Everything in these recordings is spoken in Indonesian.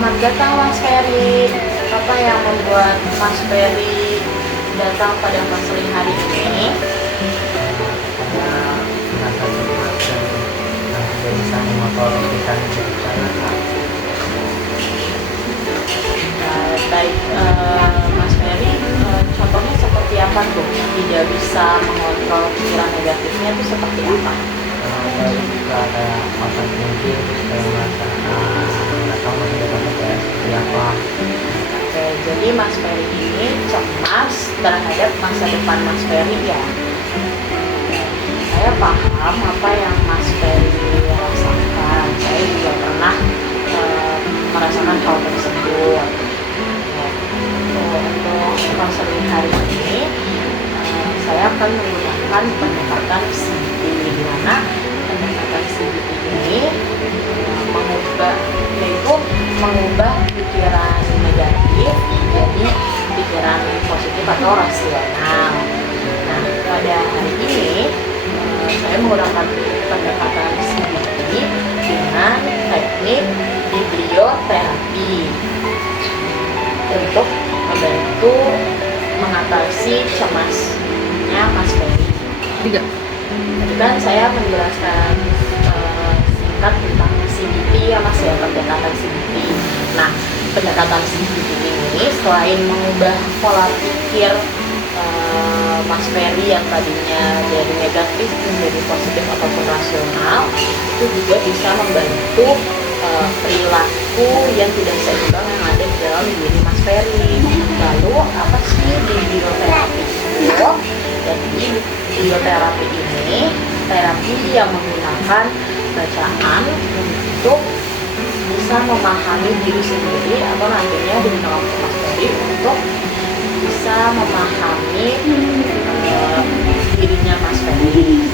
Selamat datang Mas Ferry. Apa yang membuat Mas Ferry datang pada konseling hari ini? Saya merasa cemas dan tidak bisa mengontrol pikiran hidup saya, Kak. Baik, Mas Ferry, contohnya seperti apa tuh? Tidak bisa mengontrol pikiran negatifnya itu seperti apa? Saya juga ada masa tinggi, saya merasa nggak tahu masa depan saya seperti apa. Oke, jadi Mas Ferry ini cemas terhadap masa depan Mas Ferry ya. Saya paham apa yang Mas Ferry rasakan. Saya juga pernah merasakan hal tersebut. Untuk konseling hari ini, saya akan menggunakan pendekatan CBT, di mana pendekatan CBT ini mengubah pikiran negatif menjadi pikiran positif atau rasional. Nah, pada hari ini saya menggunakan pendekatan CBT dengan teknik biblioterapi untuk membantu mengatasi cemasnya Mas Ferry. Tadi kan saya menjelaskan singkat tentang CBT ya Mas ya, pendekatan CBT. Nah, pendekatan CBT ini selain mengubah pola pikir Mas Ferry yang tadinya dari negatif menjadi positif ataupun rasional, itu juga bisa membantu perilaku yang tidak seimbang yang ada di dalam diri Mas Ferry. Lalu apa sih biblioterapi itu? Jadi biblioterapi ini terapi yang menggunakan bacaan untuk bisa memahami diri sendiri atau nantinya digunakan oleh Mas Ferry untuk bisa memahami dirinya Mas Ferry.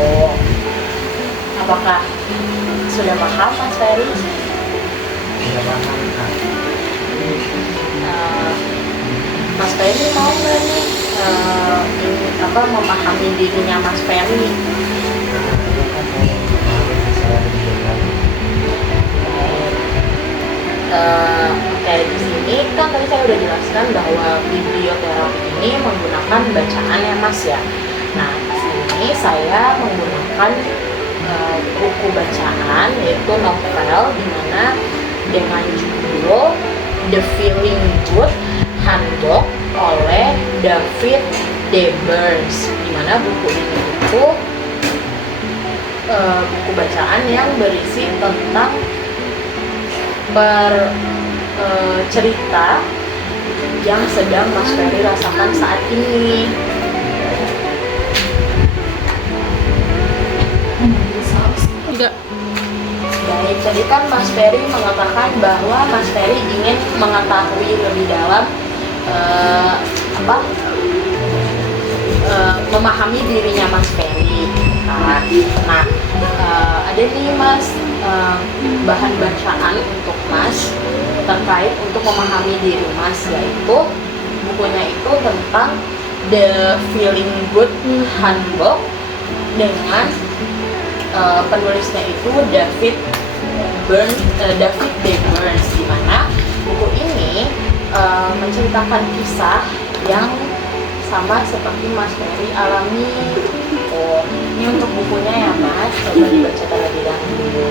Oh, apakah sudah paham Mas Ferry? Tidak paham, Kak. Mas Ferry mau nggak nih memahami dirinya Mas Ferry? Dia kan mau memahami saya lebih baik. Oke, di sini kan tadi saya udah jelaskan bahwa biblioterapi ini menggunakan bacaan ya Mas ya. Nah, di sini saya menggunakan buku bacaan yaitu novel di mana dengan judul The Feeling Good Handbook oleh David D. Burns, di mana buku ini itu buku bacaan yang berisi tentang cerita yang sedang Mas Ferry rasakan saat ini. Baik, tadi kan Mas Ferry mengatakan bahwa Mas Ferry ingin mengetahui lebih dalam memahami dirinya Mas Ferry. Nah, ada nih Mas bahan bacaan untuk Mas terkait untuk memahami diri Mas, yaitu bukunya itu tentang The Feeling Good Handbook dengan penulisnya itu David D. Burns, di mana buku ini menceritakan kisah yang sama seperti Mas Ferry alami. Oh, ini untuk bukunya ya Mas, coba dibaca terlebih dahulu.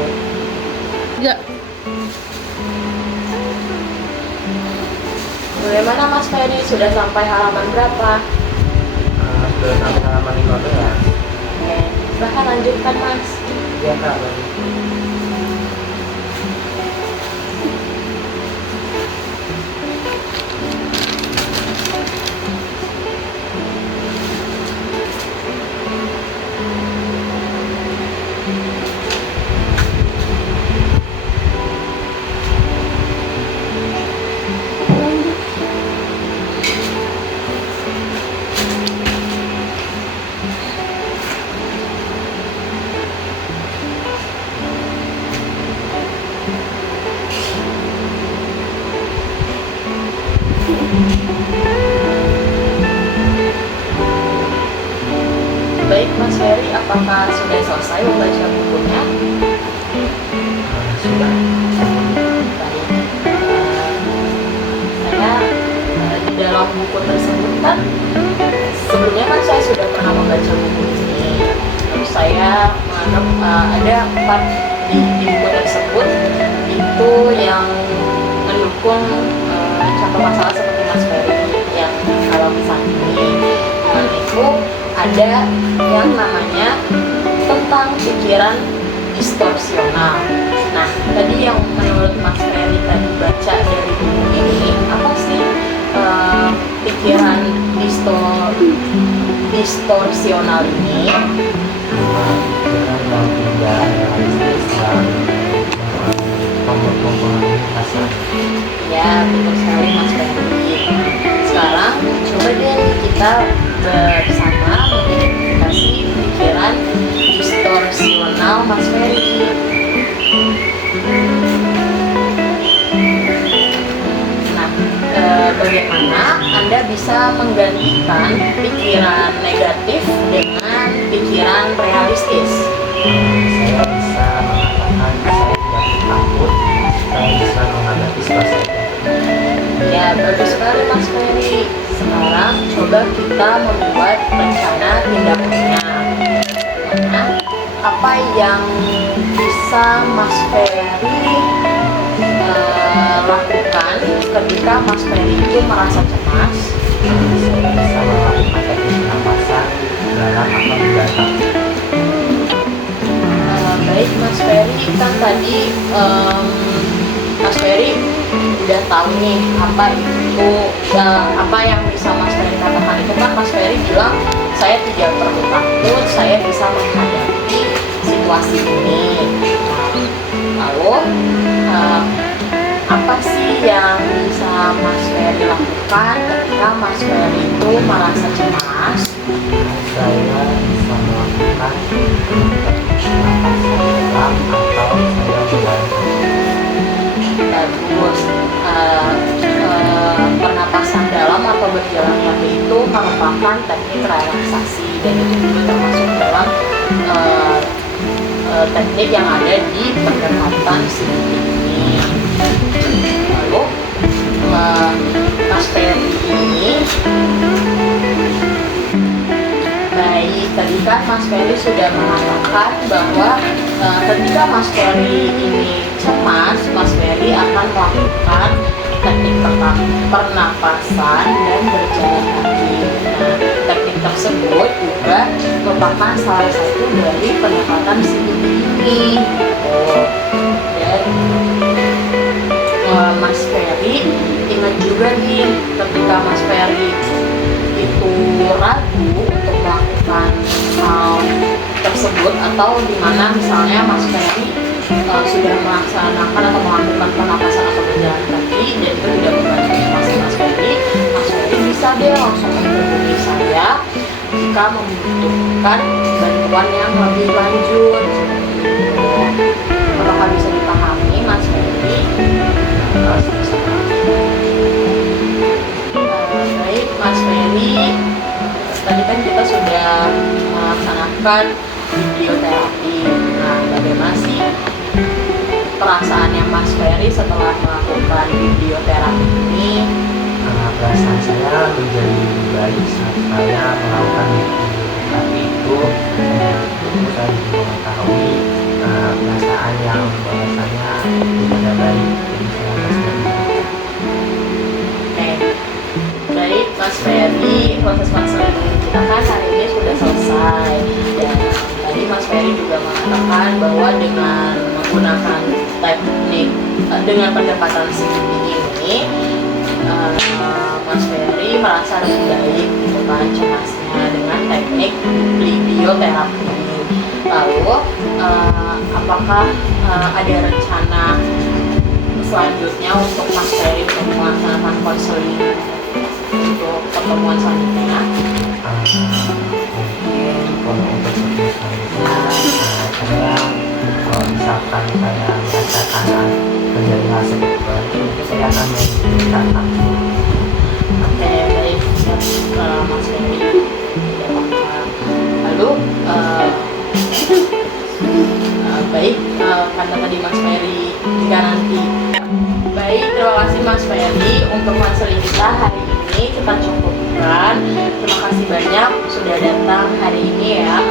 Bagaimana Mas Ferry, sudah sampai halaman berapa? Sudah sampai halaman 15. Oke, silahkan lanjutkan Mas. Iya, Kak. Baik Mas Ferry, apakah sudah selesai membaca bukunya? Sudah. Baik. dalam buku tersebut kan sebelumnya kan saya sudah pernah membaca buku ini. Terus saya menganggap ada 4 di buku tersebut itu yang mendukung contoh masalah seperti Mas Ferry yang alami saat ini. Dan itu ada yang namanya tentang pikiran distorsional. Nah, tadi yang menurut Mas Ferry tadi baca dari buku ini, apa sih pikiran distorsional ini? Pikiran yang tidak realistis dan mempengaruhi perasaan. Ya, betul sekali Mas Ferry. Sekarang coba deh kita bersama mengidentifikasi pikiran distorsional Mas Ferry. Nah, bagaimana Anda bisa menggantikan pikiran negatif dengan pikiran realistis? Saya bisa mengatakan saya tidak takut, saya bisa menghadapi situasi itu. Ya, bagus sekali Mas Ferry. Sekarang coba kita membuat rencana tindak lanjutnya. Nah, apa yang bisa Mas Ferry lakukan ketika Mas Ferry itu merasa cemas? Saya bisa melakukan teknik pernapasan dalam atau di belakang. Baik Mas Ferry, kan tadi Mas Ferry udah tahu nih apa itu apa yang bisa Mas Ferry katakan itu kan Mas Ferry bilang saya tidak perlu takut, saya bisa menghadapi situasi ini. Lalu apa sih yang bisa Mas Ferry lakukan ketika Mas Ferry itu merasa cemas? Saya bisa melakukan pernapasan dalam atau saya berjalan. Bagus. Pernapasan dalam atau berjalan kaki itu merupakan teknik relaksasi dan itu juga termasuk dalam teknik yang ada di pendekatan CBT ini. Lalu Mas Ferry ini baik, tadi kan Mas Ferry sudah mengatakan bahwa ketika Mas Ferry ini cemas, Mas Ferry akan melakukan teknik pernapasan dan berjalan kaki. Nah, teknik tersebut juga merupakan salah satu dari pendekatan CBT ini. Dan Mas Ferry ingat juga nih ketika Mas Ferry itu ragu untuk melakukan hal tersebut atau dimana misalnya Mas Ferry sudah melaksanakan atau melakukan pernapasan atau berjalan kaki dan itu tidak membantu situasi Mas Ferry bisa deh langsung menghubungi saya jika membutuhkan bantuan yang lebih lanjut. Apakah bisa dipahami Mas Ferry? Baik Mas Ferry, tadi kan kita sudah melaksanakan videoterapi. Nah, bagaimana sih perasaannya Mas Ferry setelah melakukan videoterapi ini? Perasaan saya menjadi lebih baik saat saya melakukan videoterapi itu. Saya juga mengetahui perasaan yang bahwasanya tidak baik, jadi saya merasa Oke, baik Mas Ferry, proses konseling kita kan hari ini sudah selesai dan tadi Mas Ferry juga mengatakan bahwa dengan menggunakan teknik dengan pendekatan CBT ini Mas Ferry merasa lebih baik gitu kan cemasnya dengan teknik videoterapi. Lalu apakah ada rencana selanjutnya untuk Mas Ferry untuk melaksanakan konseling untuk pertemuan selanjutnya? Mungkin kalau untuk pertemuan selanjutnya saya kalau misalkan saya merasakan terjadi hal seperti itu mungkin saya akan menunjukkan langsung. Oke, baik Mas Ferry, tidak apa-apa. Lalu baik karena tadi Mas Ferry jika nanti baik, terima kasih Mas Mas Ferry, untuk konseling kita hari ini kita cukupkan. Terima kasih banyak sudah datang hari ini ya.